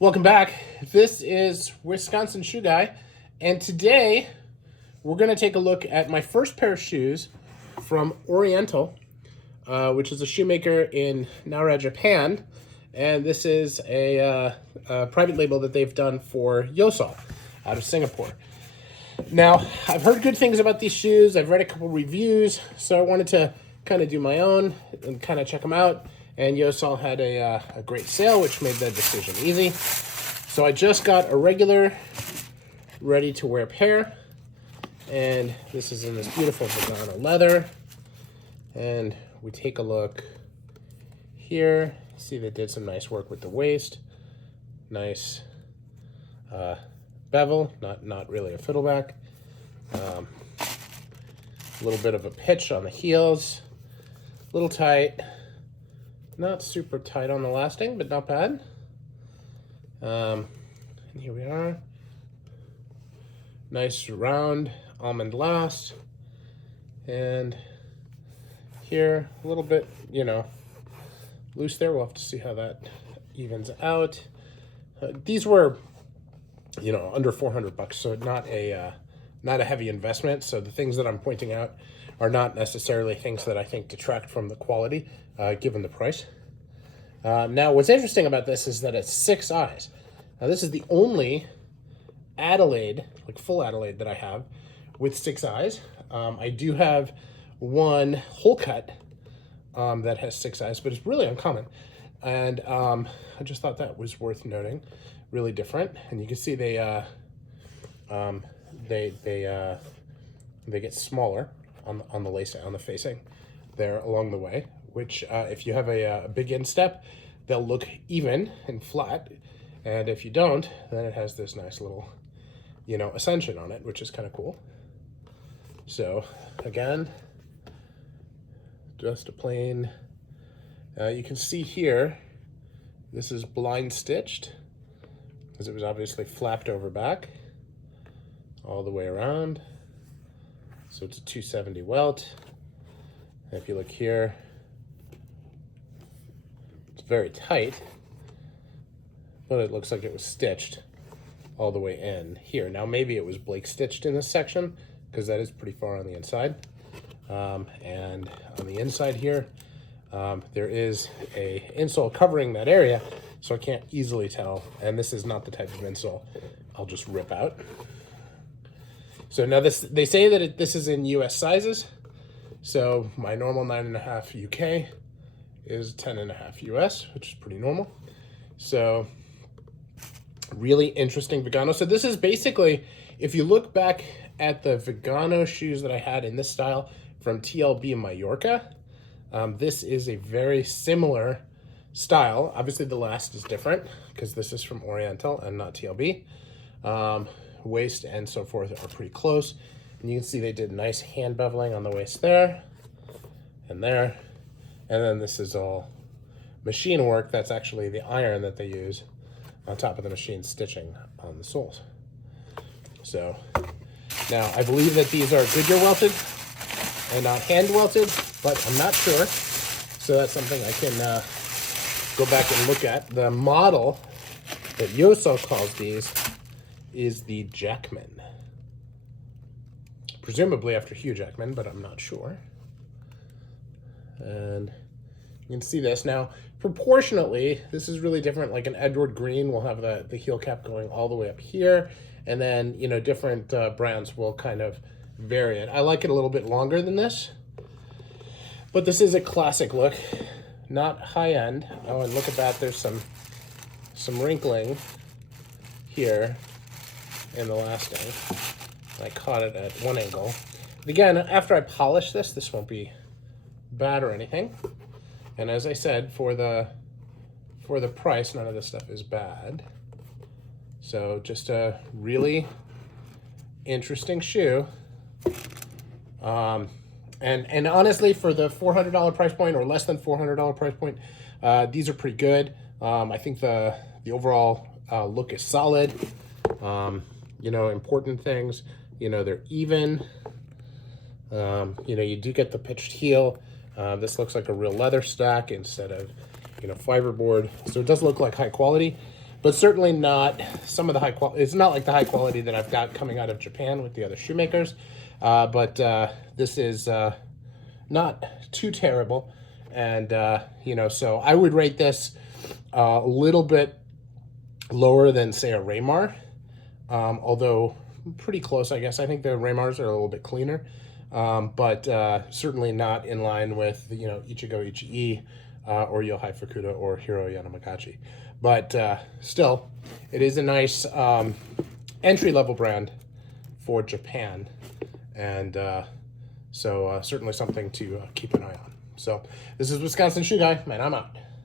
Welcome back. This is Wisconsin Shoe Guy, and today we're going to take a look at my first pair of shoes from Oriental, which is a shoemaker in Nara, Japan, and this is a private label that they've done for Yosol out of Singapore. Now, I've heard good things about these shoes. I've read a couple reviews, so I wanted to kind of do my own and kind of check them out. And Yosol had a great sale, which made the decision easy. So I just got a regular, ready-to-wear pair. And this is in this beautiful Vagana leather. And we take a look here. See, they did some nice work with the waist. Nice bevel, not really a fiddleback. A little bit of a pitch on the heels. A little tight. Not super tight on the lasting, but not bad. And here we are. Nice round almond last. And here, a little bit, loose there. We'll have to see how that evens out. These were, under $400, so not a heavy investment. So the things that I'm pointing out are not necessarily things that I think detract from the quality, given the price. Now, what's interesting about this is that it's 6 eyes. Now, this is the only Adelaide, like full Adelaide, that I have with 6 eyes. I do have one whole cut that has 6 eyes, but it's really uncommon. And I just thought that was worth noting. Really different, and you can see they get smaller on the lace, on the facing there along the way, which if you have a big instep, they'll look even and flat, and if you don't, then it has this nice little ascension on it, which is kind of cool. So again, just a plain, you can see here this is blind stitched because it was obviously flapped over back all the way around. So it's a 270 welt. And if you look here, it's very tight, but it looks like it was stitched all the way in here. Now, maybe it was Blake stitched in this section because that is pretty far on the inside. And on the inside here, there is a insole covering that area, so I can't easily tell. And this is not the type of insole I'll just rip out. So now they say that this is in US sizes. So my normal 9.5 UK is 10.5 US, which is pretty normal. So really interesting Vagano. So this is basically, if you look back at the Vagano shoes that I had in this style from TLB Mallorca, this is a very similar style. Obviously the last is different because this is from Oriental and not TLB. Waist and so forth are pretty close, and you can see they did nice hand beveling on the waist there and there, and then this is all machine work. That's actually the iron that they use on top of the machine stitching on the soles. So now I believe that these are Goodyear welted and not hand welted, but I'm not sure, so that's something I can go back and look at. The model that Yosol calls these is the Jackman. Presumably after Hugh Jackman, but I'm not sure. And you can see this. Now, proportionately, this is really different. Like an Edward Green will have the heel cap going all the way up here, and then, different brands will kind of vary it. I like it a little bit longer than this, but this is a classic look, not high end. Oh, and look at that. There's some wrinkling here in the lasting. I caught it at one angle. But again, after I polish this won't be bad or anything. And as I said, for the price, none of this stuff is bad. So just a really interesting shoe. And honestly, for the $400 price point or less than $400 price point, these are pretty good. I think the overall look is solid. Important things, they're even. You do get the pitched heel. This looks like a real leather stack instead of, fiberboard. So it does look like high quality. but certainly not some of the high quality. It's not like the high quality that I've got coming out of Japan with the other shoemakers, but this is not too terrible. And, you know, so I would rate this a little bit lower than, say, a Raymar, although pretty close, I guess. I think the Raymars are a little bit cleaner, but certainly not in line with, you know, Ichigo Ichi-E, or Yohai Fukuda, or Hiro Yanamagachi. But still, it is a nice entry-level brand for Japan, and so certainly something to keep an eye on. So this is Wisconsin Shoe Guy, and I'm out.